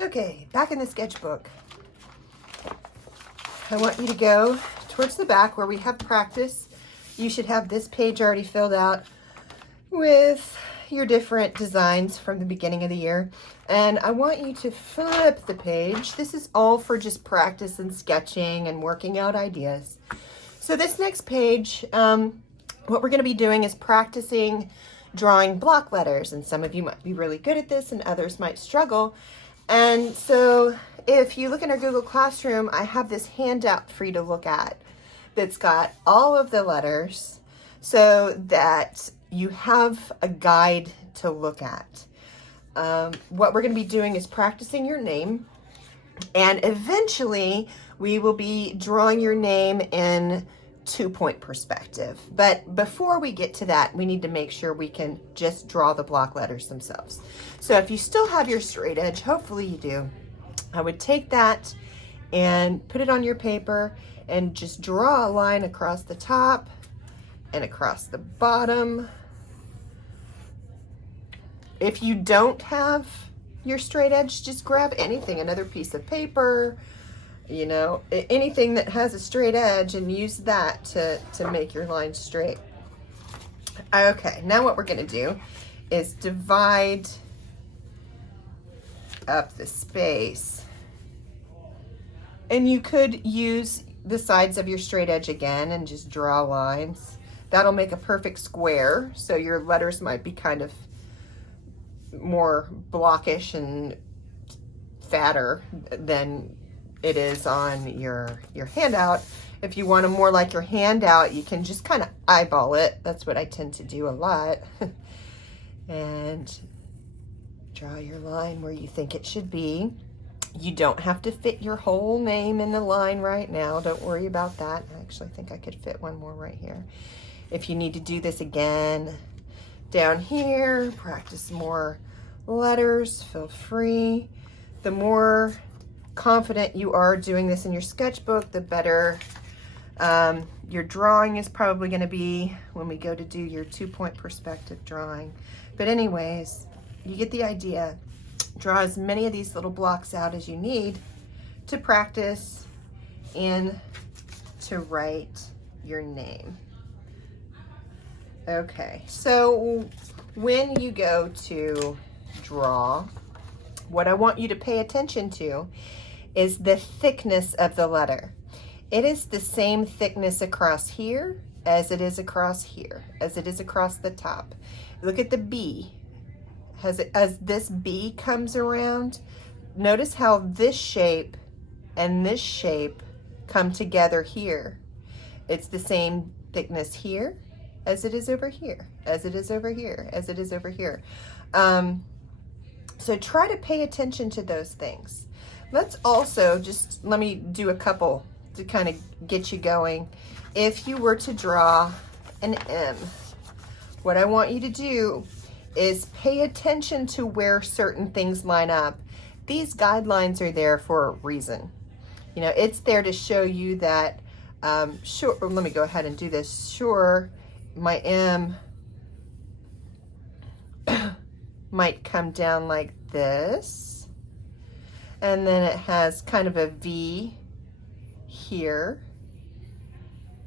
Okay, back in the sketchbook. I want you to go towards the back where we have practice. You should have this page already filled out with your different designs from the beginning of the year. And I want you to flip the page. This is all for just practice and sketching and working out ideas. So this next page, what we're going to be doing is practicing drawing block letters. And some of you might be really good at this and others might struggle. And so if you look in our Google Classroom, I have this handout for you to look at that's got all of the letters so that you have a guide to look at. What we're going to be doing is practicing your name, and eventually we will be drawing your name in 2-point perspective. But before we get to that, we need to make sure we can just draw the block letters themselves. So if you still have your straight edge, hopefully you do, I would take that and put it on your paper and just draw a line across the top and across the bottom. If you don't have your straight edge, just grab anything, another piece of paper, you know, anything that has a straight edge, and use that to make your line straight. Okay, now what we're going to do is divide up the space. And you could use the sides of your straight edge again and just draw lines. That'll make a perfect square, so your letters might be kind of more blockish and fatter than it is on your handout. If you want them more like your handout, you can just kind of eyeball it. That's what I tend to do a lot. And draw your line where you think it should be. You don't have to fit your whole name in the line right now. Don't worry about that. Actually, I think I could fit one more right here. If you need to do this again, down here, practice more letters, feel free. The more confident you are doing this in your sketchbook, the better your drawing is probably going to be when we go to do your 2-point perspective drawing. But anyways, you get the idea. Draw as many of these little blocks out as you need to practice and to write your name. Okay, so when you go to draw, what I want you to pay attention to is the thickness of the letter. It is the same thickness across here as it is across here, as it is across the top. Look at the B. As this B comes around, notice how this shape and this shape come together here. It's the same thickness here as it is over here, as it is over here, as it is over here. So try to pay attention to those things. Let's also let me do a couple to kind of get you going. If you were to draw an M, what I want you to do is pay attention to where certain things line up. These guidelines are there for a reason. You know, it's there to show you that, sure, let me go ahead and do this. Sure, my M might come down like this, and then it has kind of a V here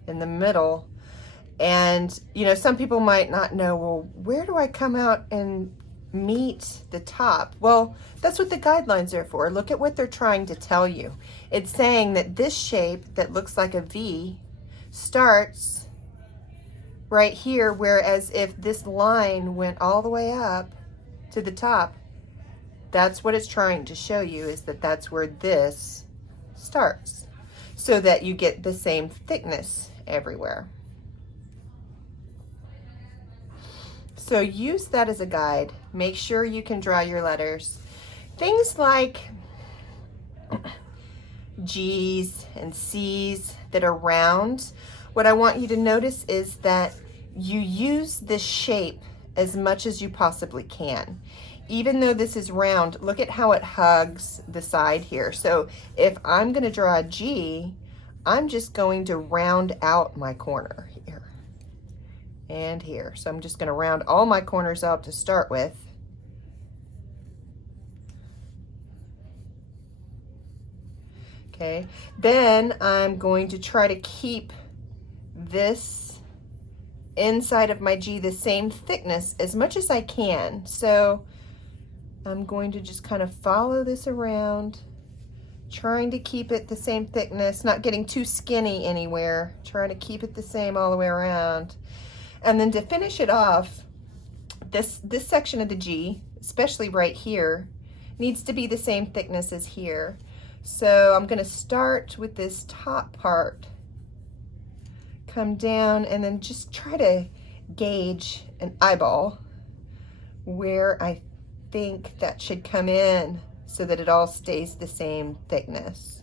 in the middle. And, you know, some people might not know, well, where do I come out and meet the top? Well, that's what the guidelines are for. Look at what they're trying to tell you. It's saying that this shape that looks like a V starts right here, whereas if this line went all the way up to the top, that's what it's trying to show you, is that that's where this starts, so that you get the same thickness everywhere. So use that as a guide. Make sure you can draw your letters. Things like G's and C's that are round, what I want you to notice is that you use this shape as much as you possibly can. Even though this is round, look at how it hugs the side here. So if I'm going to draw a G, I'm just going to round out my corner here and here. So I'm just going to round all my corners out to start with. Okay, then I'm going to try to keep this inside of my G the same thickness as much as I can. So I'm going to just kind of follow this around, trying to keep it the same thickness, not getting too skinny anywhere, trying to keep it the same all the way around. And then to finish it off, this section of the G, especially right here, needs to be the same thickness as here. So I'm going to start with this top part, come down, and then just try to gauge an eyeball where I think that should come in so that it all stays the same thickness.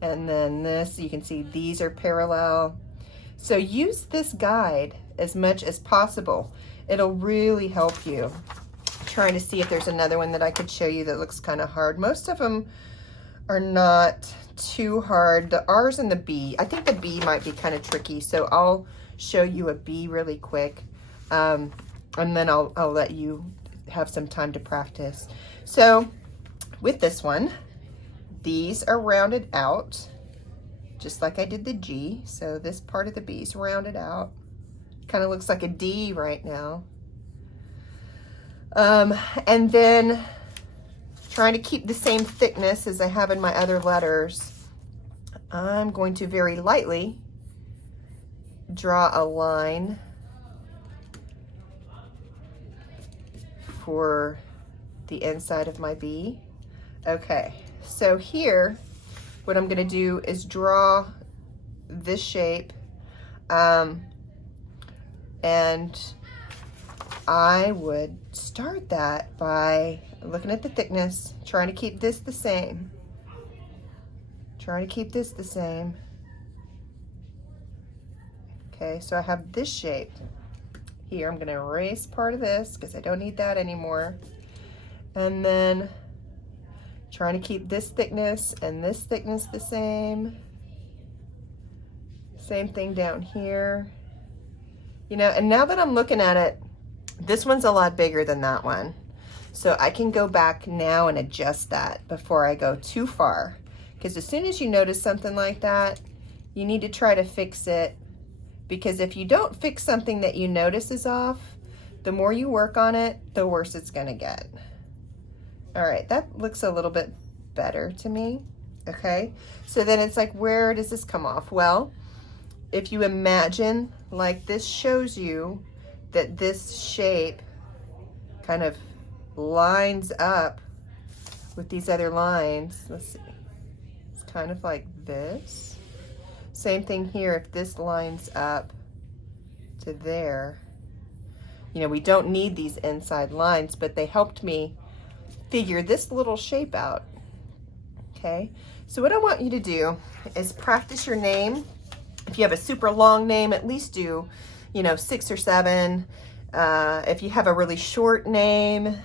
And then this, you can see these are parallel. So use this guide as much as possible. It'll really help you. Trying to see if there's another one that I could show you that looks kind of hard. Most of them are not too hard. The R's and the B, I think the B might be kind of tricky, so I'll show you a B really quick, and then I'll let you have some time to practice. So with this one, these are rounded out just like I did the G. So this part of the B is rounded out. Kind of looks like a D right now. And then trying to keep the same thickness as I have in my other letters, I'm going to very lightly draw a line for the inside of my B. Okay, so here, what I'm gonna do is draw this shape, and I would start that by looking at the thickness, trying to keep this the same. Trying to keep this the same. Okay, so I have this shape here. I'm gonna erase part of this because I don't need that anymore. And then trying to keep this thickness and this thickness the same. Same thing down here. You know, and now that I'm looking at it, this one's a lot bigger than that one. So I can go back now and adjust that before I go too far. Because as soon as you notice something like that, you need to try to fix it. Because if you don't fix something that you notice is off, the more you work on it, the worse it's gonna get. All right, that looks a little bit better to me. Okay, so then it's like, where does this come off? Well, if you imagine, like this shows you that this shape kind of lines up with these other lines. Let's see, it's kind of like this. Same thing here, if this lines up to there. You know, we don't need these inside lines, but they helped me figure this little shape out. Okay, so what I want you to do is practice your name. If you have a super long name, at least do, you know, 6 or 7. If you have a really short name,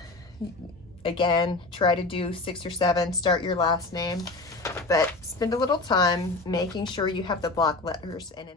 again, try to do 6 or 7, start your last name, but spend a little time making sure you have the block letters and